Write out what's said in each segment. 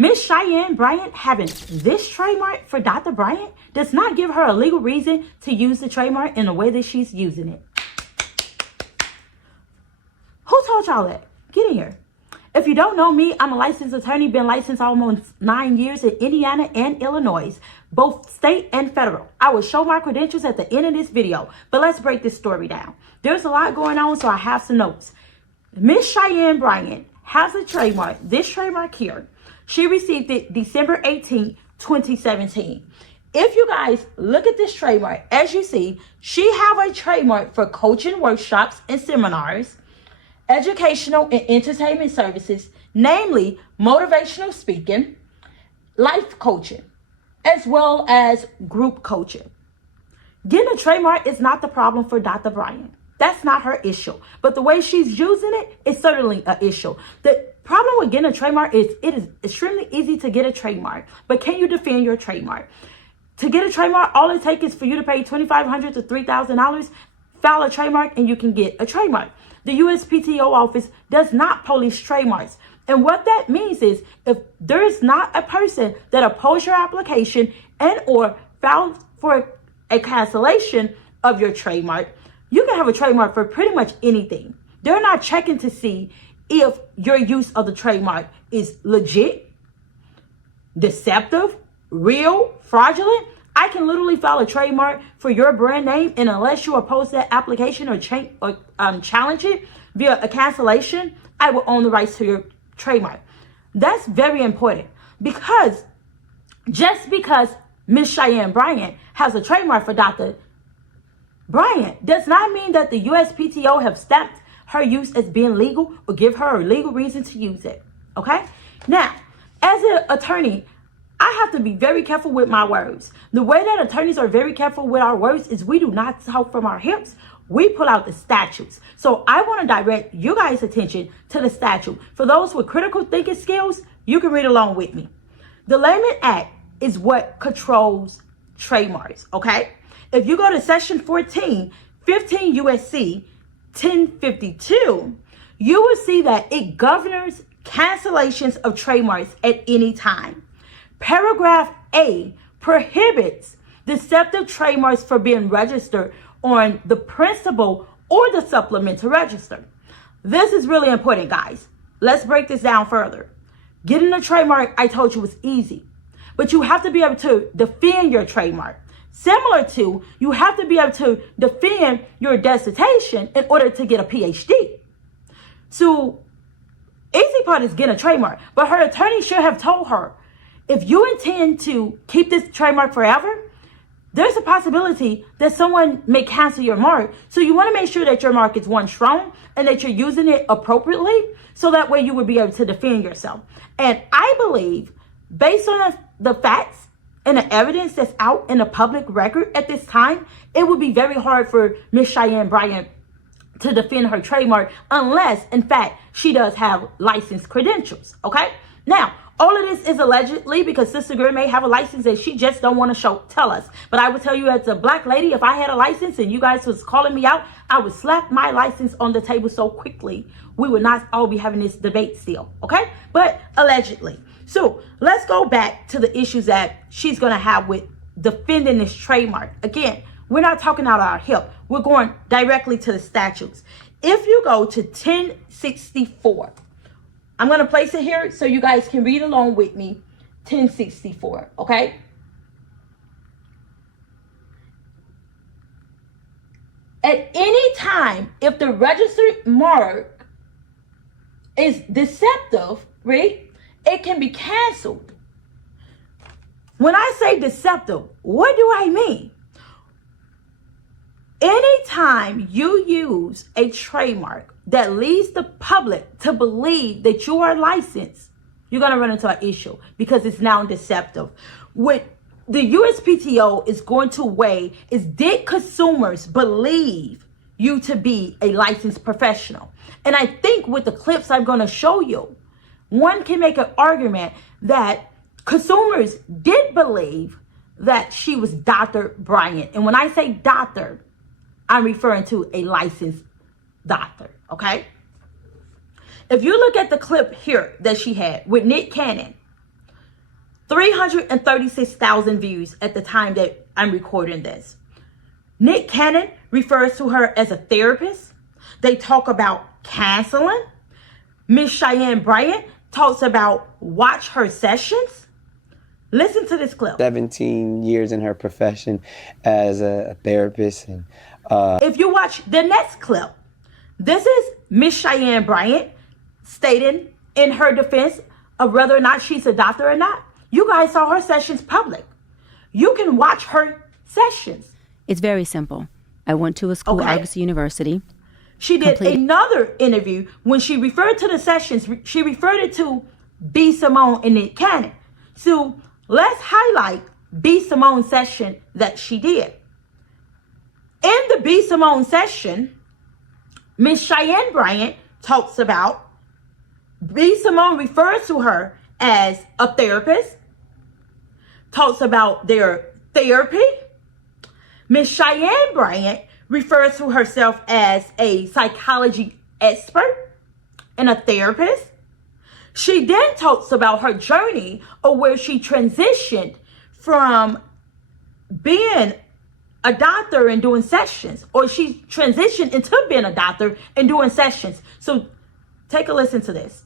Miss Cheyenne Bryant having this trademark for Dr. Bryant does not give her a legal reason to use the trademark in the way that she's using it. Who told y'all that? Get in here. If you don't know me, I'm a licensed attorney, been licensed almost 9 years in Indiana and Illinois, both state and federal. I will show my credentials at the end of this video, but let's break this story down. There's a lot going on, so I have some notes. Miss Cheyenne Bryant has a trademark, this trademark here. She received it December 18, 2017. If you guys look at this trademark, as you see, she have a trademark for coaching workshops and seminars, educational and entertainment services, namely motivational speaking, life coaching, as well as group coaching. Getting a trademark is not the problem for Dr. Bryant. That's not her issue. But the way she's using it is certainly an issue. The problem with getting a trademark is it is extremely easy to get a trademark, but can you defend your trademark? To get a trademark, all it takes is for you to pay $2,500 to $3,000, file a trademark, and you can get a trademark. The USPTO office does not police trademarks. And what that means is if there is not a person that opposes your application and or files for a cancellation of your trademark, you can have a trademark for pretty much anything. They're not checking to see if your use of the trademark is legit, deceptive, real, fraudulent. I can literally file a trademark for your brand name, and unless you oppose that application or challenge it via a cancellation, I will own the rights to your trademark. That's very important, because just because Miss Cheyenne Bryant has a trademark for Dr. Bryant does not mean that the USPTO have stamped her use as being legal or give her a legal reason to use it. Okay? Now, as an attorney, I have to be very careful with my words. The way that attorneys are very careful with our words is we do not talk from our hips. We pull out the statutes. So I want to direct you guys' attention to the statute. For those with critical thinking skills, you can read along with me. The Layman Act is what controls trademarks, okay? If you go to section 15 USC 1052, you will see that it governs cancellations of trademarks at any time. Paragraph A prohibits deceptive trademarks from being registered on the principal or the supplemental register. This is really important, guys. Let's break this down further. Getting a trademark, I told you, was easy, but you have to be able to defend your trademark. Similar to, you have to be able to defend your dissertation in order to get a PhD. So, easy part is getting a trademark, but her attorney should have told her, if you intend to keep this trademark forever, there's a possibility that someone may cancel your mark. So you want to make sure that your mark is one strong and that you're using it appropriately, so that way you would be able to defend yourself. And I believe, based on the facts and the evidence that's out in the public record at this time, it would be very hard for Miss Cheyenne Bryant to defend her trademark unless, in fact, she does have licensed credentials, okay? Now, all of this is allegedly, because Sister Girl may have a license that she just don't want to tell us. But I would tell you, as a black lady, if I had a license and you guys was calling me out, I would slap my license on the table so quickly we would not all be having this debate still, okay? But allegedly. So let's go back to the issues that she's going to have with defending this trademark. Again, we're not talking out our hip. We're going directly to the statutes. If you go to 1064, I'm going to place it here so you guys can read along with me. 1064, okay? At any time, if the registered mark is deceptive, right, it can be canceled. When I say deceptive, what do I mean? Anytime you use a trademark that leads the public to believe that you are licensed, you're going to run into an issue because it's now deceptive. What the USPTO is going to weigh is, did consumers believe you to be a licensed professional? And I think with the clips I'm going to show you, one can make an argument that consumers did believe that she was Dr. Bryant. And when I say doctor, I'm referring to a licensed doctor, okay? If you look at the clip here that she had with Nick Cannon, 336,000 views at the time that I'm recording this. Nick Cannon refers to her as a therapist. They talk about counseling. Miss Cheyenne Bryant talks about watch her sessions. Listen to this clip. 17 years in her profession as a therapist. And if you watch the next clip, this is Miss Cheyenne Bryant stating in her defense of whether or not she's a doctor or not. You guys saw her sessions public. You can watch her sessions. It's very simple. I went to a school, Argos University. She did another interview when she referred to the sessions. She referred it to B. Simone and Nick Cannon. So let's highlight B. Simone's session that she did. In the B. Simone session, Miss Cheyenne Bryant talks about B. Simone refers to her as a therapist, talks about their therapy. Miss Cheyenne Bryant refers to herself as a psychology expert and a therapist. She then talks about her journey of where she transitioned from being a doctor and doing sessions, or she transitioned into being a doctor and doing sessions. So take a listen to this.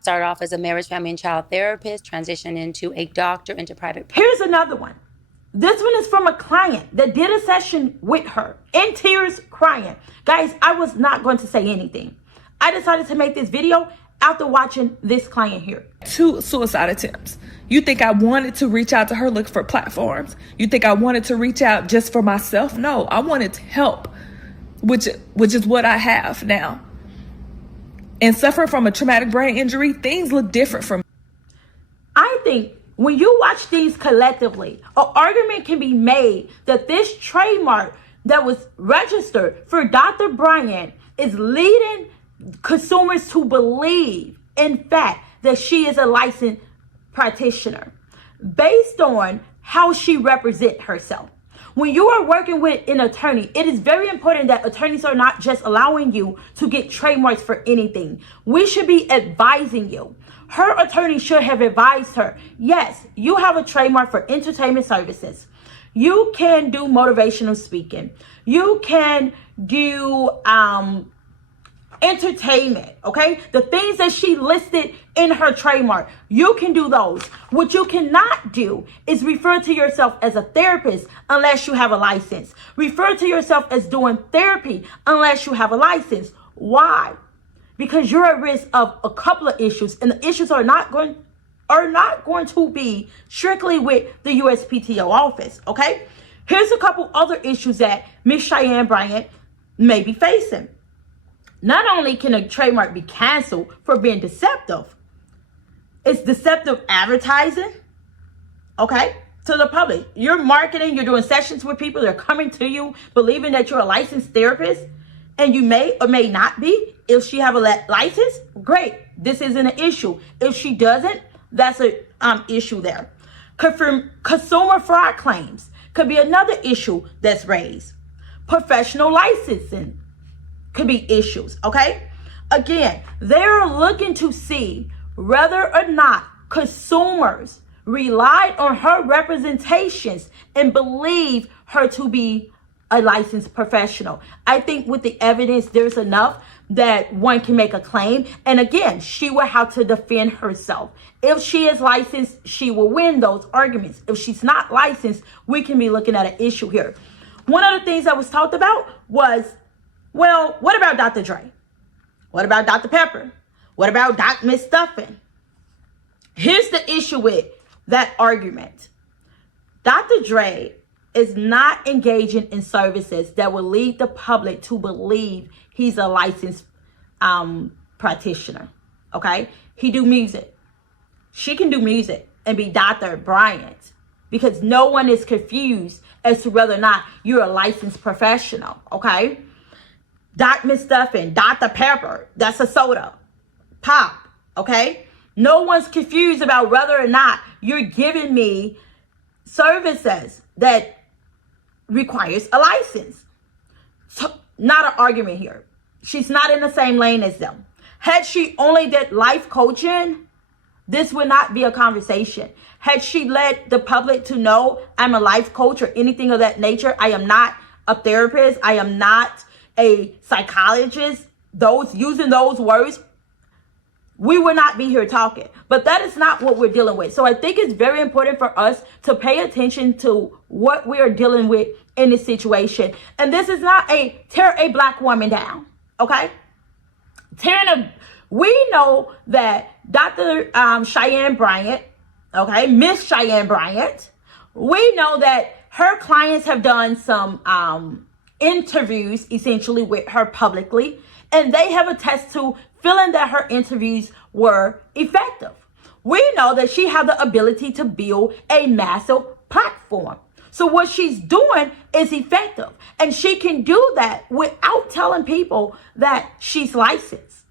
Started off as a marriage, family, and child therapist, transitioned into a doctor, into private practice. Here's another one. This one is from a client that did a session with her, in tears, crying. Guys, I was not going to say anything. I decided to make this video after watching this client here. 2 suicide attempts. You think I wanted to reach out to her, look for platforms? You think I wanted to reach out just for myself? No, I wanted to help, which is what I have now. And suffering from a traumatic brain injury, things look different from me. I think when you watch these collectively, an argument can be made that this trademark that was registered for Dr. Bryant is leading consumers to believe, in fact, that she is a licensed practitioner based on how she represents herself. When you are working with an attorney, it is very important that attorneys are not just allowing you to get trademarks for anything. We should be advising you. Her attorney should have advised her, yes, you have a trademark for entertainment services. You can do motivational speaking. You can do entertainment, okay? The things that she listed in her trademark, you can do those. What you cannot do is refer to yourself as a therapist unless you have a license. Refer to yourself as doing therapy unless you have a license. Why? Because you're at risk of a couple of issues, and the issues are not going to be strictly with the USPTO office, okay? Here's a couple other issues that Miss Cheyenne Bryant may be facing. Not only can a trademark be canceled for being deceptive, it's deceptive advertising, okay, to the public. You're marketing, you're doing sessions with people, they're coming to you believing that you're a licensed therapist, and you may or may not be. If she have a license, great, this isn't an issue. If she doesn't, that's a issue there. Consumer fraud claims could be another issue that's raised. Professional licensing could be issues, okay? Again, they're looking to see whether or not consumers relied on her representations and believe her to be a licensed professional. I think with the evidence, there's enough that one can make a claim. And again, she will have to defend herself. If she is licensed, she will win those arguments. If she's not licensed, we can be looking at an issue here. One of the things that was talked about was, well, what about Dr. Dre? What about Dr. Pepper? What about Doc Miss Stuffing? Here's the issue with that argument. Dr. Dre is not engaging in services that will lead the public to believe he's a licensed practitioner, okay? He do music. She can do music and be Dr. Bryant because no one is confused as to whether or not you're a licensed professional, okay? Doc Miss Stuffing, Dr. Pepper, that's a soda, pop, okay? No one's confused about whether or not you're giving me services that requires a license. So, not an argument here. She's not in the same lane as them. Had she only did life coaching, this would not be a conversation. Had she let the public to know I'm a life coach or anything of that nature, I am not a therapist, I am not a psychologist, using those words, we would not be here talking. But that is not what we're dealing with. So I think it's very important for us to pay attention to what we are dealing with in this situation. And this is not a tear a black woman down, okay? We know that Dr. Cheyenne Bryant, okay, Miss Cheyenne Bryant, we know that her clients have done some interviews essentially with her publicly, and they have attested to feeling that her interviews were effective. We know that she had the ability to build a massive platform. So what she's doing is effective, and she can do that without telling people that she's licensed.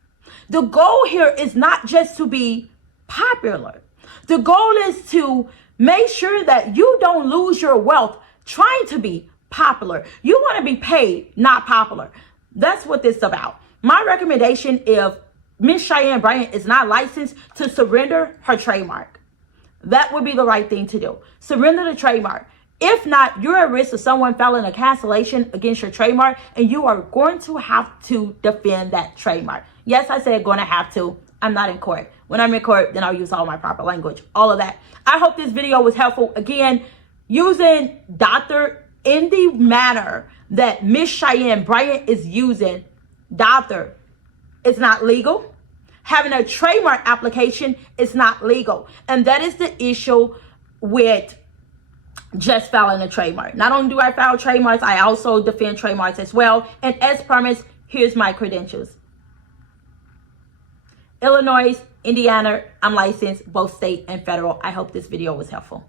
The goal here is not just to be popular. The goal is to make sure that you don't lose your wealth trying to be popular. You want to be paid, not popular. That's what this is about. My recommendation, if Miss Cheyenne Bryant is not licensed, to surrender her trademark. That would be the right thing to do. Surrender the trademark. If not, you're at risk of someone filing a cancellation against your trademark, and you are going to have to defend that trademark. Yes, I said going to have to. I'm not in court. When I'm in court, then I'll use all my proper language, all of that. I hope this video was helpful. Again, using doctor in the manner that Miss Cheyenne Bryant is using doctor is not legal. Having a trademark application is not legal. And that is the issue with just filing a trademark. Not only do I file trademarks, I also defend trademarks as well. And as promised, here's my credentials. Illinois, Indiana, I'm licensed, both state and federal. I hope this video was helpful.